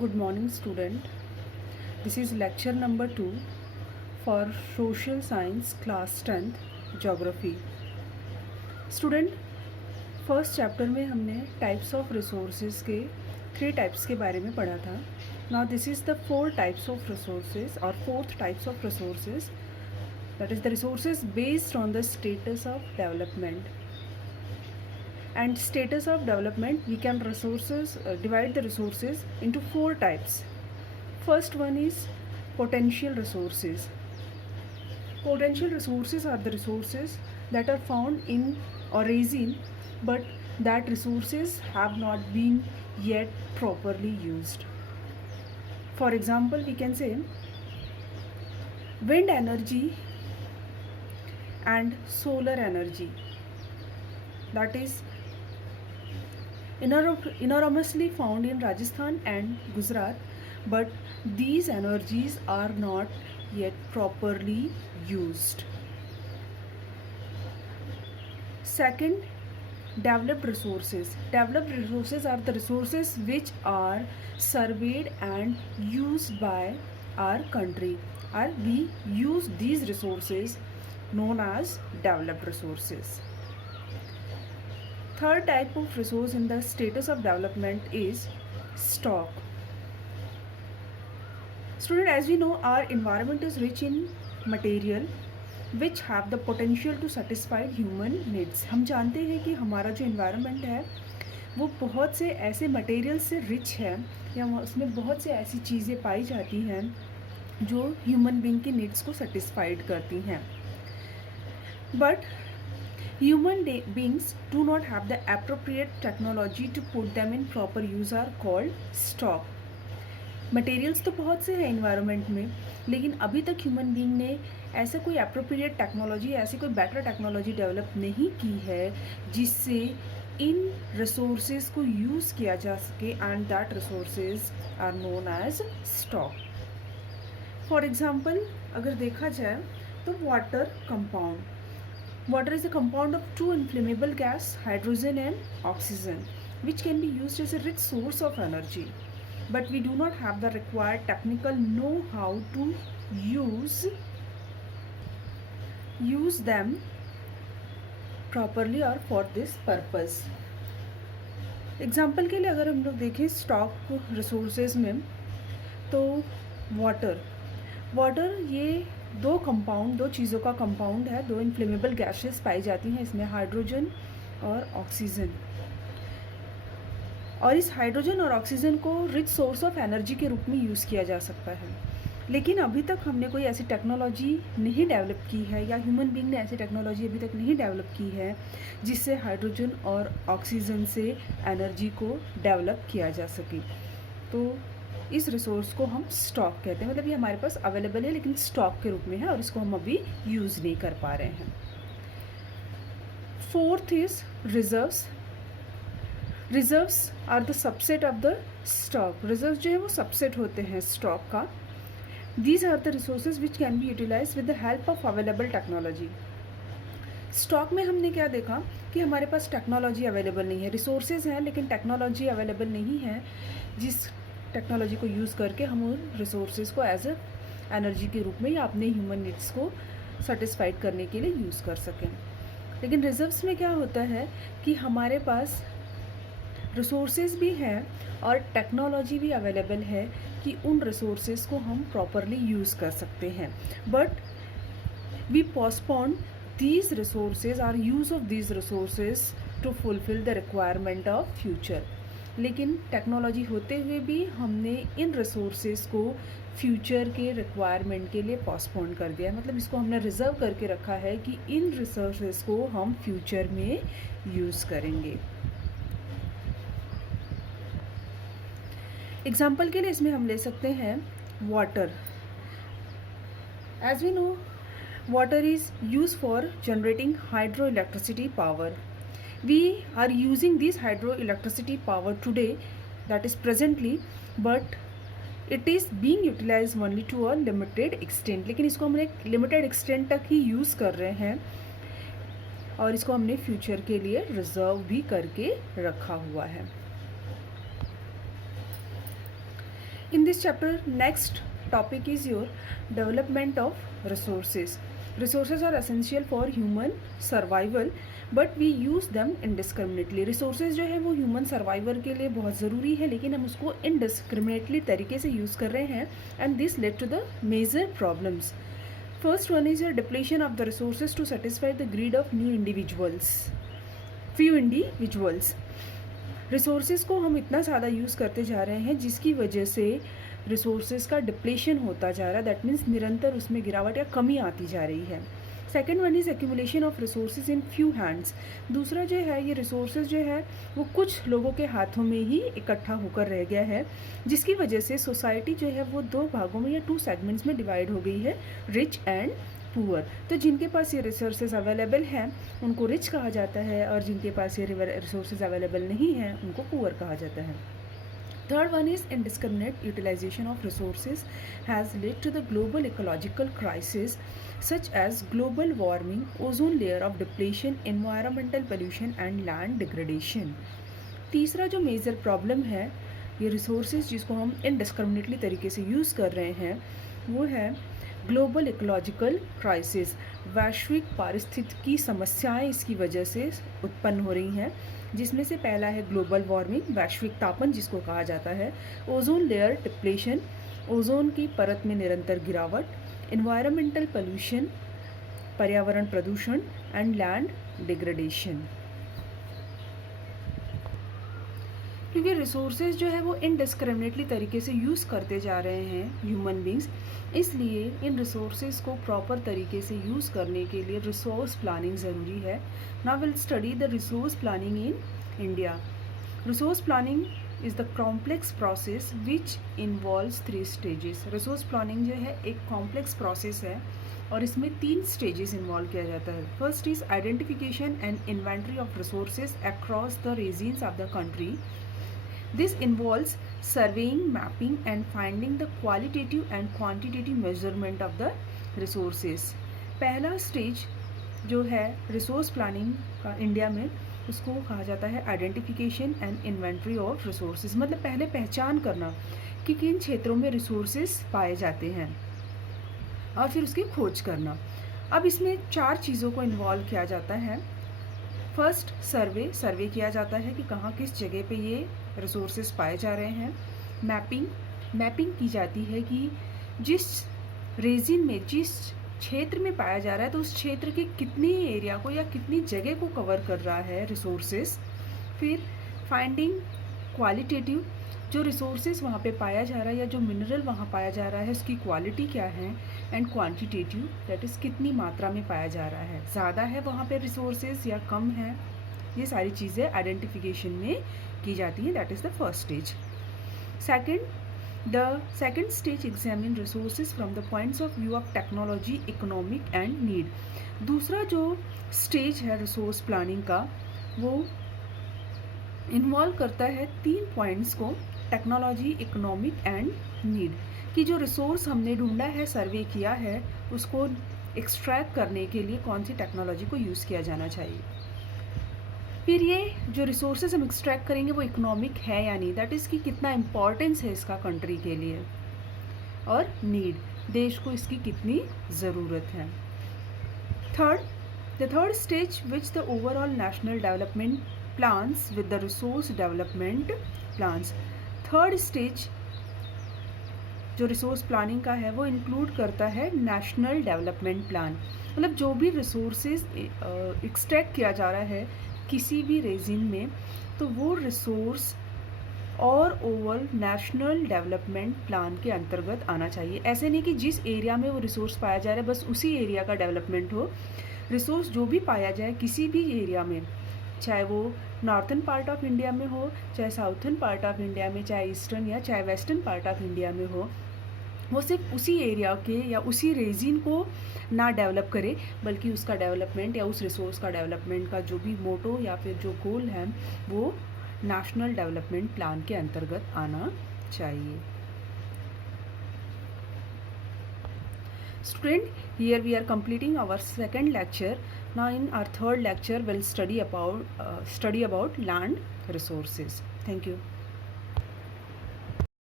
Good morning, student. This is lecture number 2 for Social Science Class 10th Geography. Student, first chapter में हमने types of resources के 3 types के बारे में पढ़ा था. Now this is the 4 types of resources और fourth types of resources, that is the resources based on the status of development. And status of development, we can divide the resources into 4 types. First one is potential resources. Potential resources are the resources that are found in origin, but that resources have not been yet properly used. For example, we can say wind energy and solar energy, that is enormously found in Rajasthan and Gujarat, but these energies are not yet properly used. Second, developed resources. Developed resources are the resources which are surveyed and used by our country, or we use these resources known as developed resources. Third type of resource in the status of development is stock. Student, as we know, our environment is rich in material which have the potential to satisfy human needs. हम जानते हैं कि हमारा जो environment है वो बहुत से ऐसे material से rich है, या उसमें बहुत से ऐसी चीज़ें पाई जाती हैं जो human being की needs को satisfied करती हैं. But human beings do not have the appropriate technology to put them in proper use are called stock. Materials तो बहुत से हैं environment में, लेकिन अभी तक human being ने ऐसा कोई appropriate technology, ऐसी कोई better technology develop नहीं की है जिससे इन resources को use किया जा सके, and that resources are known as stock. For example, अगर देखा जाए तो water compound. Water is a compound of two inflammable gas, hydrogen and oxygen, which can be used as a rich source of energy. But we do not have the required technical know-how to use them properly or for this purpose. Example के लिए अगर हम लोग देखें stock resources में, तो water ये दो चीज़ों का कंपाउंड है, 2 इन्फ्लेमेबल गैसेस पाई जाती हैं इसमें, हाइड्रोजन और ऑक्सीजन. और इस हाइड्रोजन और ऑक्सीजन को रिच सोर्स ऑफ एनर्जी के रूप में यूज़ किया जा सकता है. लेकिन अभी तक हमने कोई ऐसी टेक्नोलॉजी नहीं डेवलप की है, या ह्यूमन बीइंग ने ऐसी टेक्नोलॉजी अभी तक नहीं डेवलप की है जिससे हाइड्रोजन और ऑक्सीजन से एनर्जी को डेवलप किया जा सके. तो इस रिसोर्स को हम स्टॉक कहते हैं, मतलब ये हमारे पास अवेलेबल है लेकिन स्टॉक के रूप में है और इसको हम अभी यूज़ नहीं कर पा रहे हैं. Fourth is reserves. Reserves are the subset of the stock. Reserve जो है वो सबसेट होते हैं स्टॉक का. These are the resources which can be utilize with the help of available technology. Stock में हमने क्या देखा कि हमारे पास टेक्नोलॉजी अवेलेबल नहीं है. रिसोर्सेज हैं लेकिन टेक्नोलॉजी अवेलेबल नहीं है जिस टेक्नोलॉजी को यूज़ करके हम उन रिसोर्सेज को एज ए एनर्जी के रूप में या अपने ह्यूमन नीड्स को सेटिस्फाइड करने के लिए यूज़ कर सकें. लेकिन रिजर्व्स में क्या होता है कि हमारे पास रिसोर्सेज भी हैं और टेक्नोलॉजी भी अवेलेबल है कि उन रिसोर्सेज को हम प्रॉपरली यूज़ कर सकते हैं. But we postpone these resources or use of these resources to fulfill the requirement of future. लेकिन टेक्नोलॉजी होते हुए भी हमने इन रिसोर्सेज को फ्यूचर के रिक्वायरमेंट के लिए पोस्टपोन कर दिया, मतलब इसको हमने रिजर्व करके रखा है कि इन रिसोर्सेज को हम फ्यूचर में यूज़ करेंगे. एग्जाम्पल के लिए इसमें हम ले सकते हैं water. As we know, water is used for generating hydroelectricity power. We are using this hydroelectricity power today, that is presently, but it is being utilized only to a limited extent. लेकिन इसको हम एक limited extent तक ही use कर रहे हैं और इसको हमने फ्यूचर के लिए रिजर्व भी करके रखा हुआ है. In this chapter, next topic is your development of resources. Resources are essential for human survival, but we use them indiscriminately. Resources जो है वो ह्यूमन सर्वाइवल के लिए बहुत ज़रूरी है, लेकिन हम उसको इनडिस्क्रिमिनेटली तरीके से यूज़ कर रहे हैं, and this led to the major problems. First one is a depletion of the resources to satisfy the greed of few individuals. Resources को हम इतना ज़्यादा यूज़ करते जा रहे हैं जिसकी वजह से रिसोर्सेज का डिप्लेशन होता जा रहा है. दैट मीन्स निरंतर उसमें गिरावट या कमी आती जा रही है. Second one is accumulation of resources in few hands. दूसरा जो है, ये रिसोर्सेज जो है वो कुछ लोगों के हाथों में ही इकट्ठा होकर रह गया है, जिसकी वजह से सोसाइटी जो है वो दो भागों में या टू सेगमेंट्स में डिवाइड हो गई है, रिच एंड पुअर. तो जिनके पास ये रिसोर्सेज अवेलेबल हैं उनको रिच कहा जाता है, और जिनके पास ये रिसोर्सेज अवेलेबल नहीं हैं उनको पुअर कहा जाता है. Third one is indiscriminate utilization of resources has led to the global ecological crisis such as global warming, ozone layer of depletion, environmental pollution and land degradation. तीसरा जो मेजर प्रॉब्लम है, ये रिसोर्सेज जिसको हम indiscriminately तरीके से use कर रहे हैं, वो है ग्लोबल इकोलॉजिकल क्राइसिस. वैश्विक पारिस्थितिकी समस्याएं इसकी वजह से उत्पन्न हो रही हैं, जिसमें से पहला है ग्लोबल वार्मिंग, वैश्विक तापन जिसको कहा जाता है, ओजोन लेयर डिप्लेशन, ओजोन की परत में निरंतर गिरावट, एनवायरमेंटल पोल्यूशन, पर्यावरण प्रदूषण, एंड लैंड डिग्रेडेशन. क्योंकि रिसोर्सेज जो है वो इनडिस्क्रिमिनेटली तरीके से यूज़ करते जा रहे हैं ह्यूमन बींग्स, इसलिए इन रिसोर्सेज को प्रॉपर तरीके से यूज़ करने के लिए रिसोर्स प्लानिंग ज़रूरी है. Now will study the resource planning in India. Resource planning is the complex process which involves 3 stages. Resource planning जो है एक कॉम्प्लेक्स प्रोसेस है और इसमें 3 स्टेजेस इन्वॉल्व किया जाता है. First is identification and inventory of resources across the regions of the country. This involves surveying, mapping and finding the qualitative and quantitative measurement of the resources. पहला stage जो है resource planning का India में, उसको कहा जाता है identification and inventory of resources. मतलब पहले पहचान करना कि किन क्षेत्रों में रिसोर्सेज पाए जाते हैं और फिर उसकी खोज करना. अब इसमें 4 चीज़ों को इन्वॉल्व किया जाता है. फर्स्ट सर्वे किया जाता है कि कहाँ किस जगह पे ये रिसोर्सेज पाए जा रहे हैं. मैपिंग की जाती है कि जिस रीजन में, जिस क्षेत्र में पाया जा रहा है, तो उस क्षेत्र के कितने एरिया को या कितनी जगह को कवर कर रहा है रिसोर्सेज. फिर फाइंडिंग क्वालिटेटिव, जो रिसोर्सेज वहाँ पे पाया जा रहा है या जो मिनरल वहाँ पाया जा रहा है उसकी क्वालिटी क्या है. एंड क्वांटिटेटिव, दैट इज़ कितनी मात्रा में पाया जा रहा है, ज़्यादा है वहाँ पे रिसोर्सेज या कम है. ये सारी चीज़ें आइडेंटिफिकेशन में की जाती हैं. That is the first stage. The second stage examine resources from the points of view of technology, economic and need. दूसरा जो स्टेज है रिसोर्स प्लानिंग का, वो इन्वॉल्व करता है 3 पॉइंट्स को, टेक्नोलॉजी, इकोनॉमिक एंड नीड. कि जो रिसोर्स हमने ढूंढा है, सर्वे किया है, उसको एक्सट्रैक्ट करने के लिए कौन सी टेक्नोलॉजी को यूज़ किया जाना चाहिए. फिर ये जो रिसोर्सेज हम एक्सट्रैक्ट करेंगे वो इकोनॉमिक है या नहीं, दैट इज़ कि कितना इम्पॉर्टेंस है इसका कंट्री के लिए. और नीड, देश को इसकी कितनी ज़रूरत है. The third stage which the overall national development plans with the resource development plans. Third stage जो रिसोर्स प्लानिंग का है वो इंक्लूड करता है नेशनल डेवलपमेंट प्लान. मतलब जो भी रिसोर्सेज एक्सट्रैक्ट किया जा रहा है किसी भी रीजन में, तो वो रिसोर्स और ओवरऑल नेशनल डेवलपमेंट प्लान के अंतर्गत आना चाहिए. ऐसे नहीं कि जिस एरिया में वो रिसोर्स पाया जा रहा है बस उसी एरिया का डेवलपमेंट हो. रिसोर्स जो भी पाया जाए किसी भी एरिया में, चाहे वो नॉर्थन पार्ट ऑफ इंडिया में हो, चाहे साउथर्न पार्ट ऑफ इंडिया में, चाहे ईस्टर्न या चाहे वेस्टर्न पार्ट ऑफ इंडिया में हो, वो सिर्फ उसी एरिया के या उसी रीजन को ना डेवलप करे, बल्कि उसका डेवलपमेंट या उस रिसोर्स का डेवलपमेंट का जो भी मोटो या फिर जो गोल है वो नेशनल डेवलपमेंट प्लान के अंतर्गत आना चाहिए. Student, here we are completing our second lecture. Now in our third lecture we'll study about land resources. Thank you.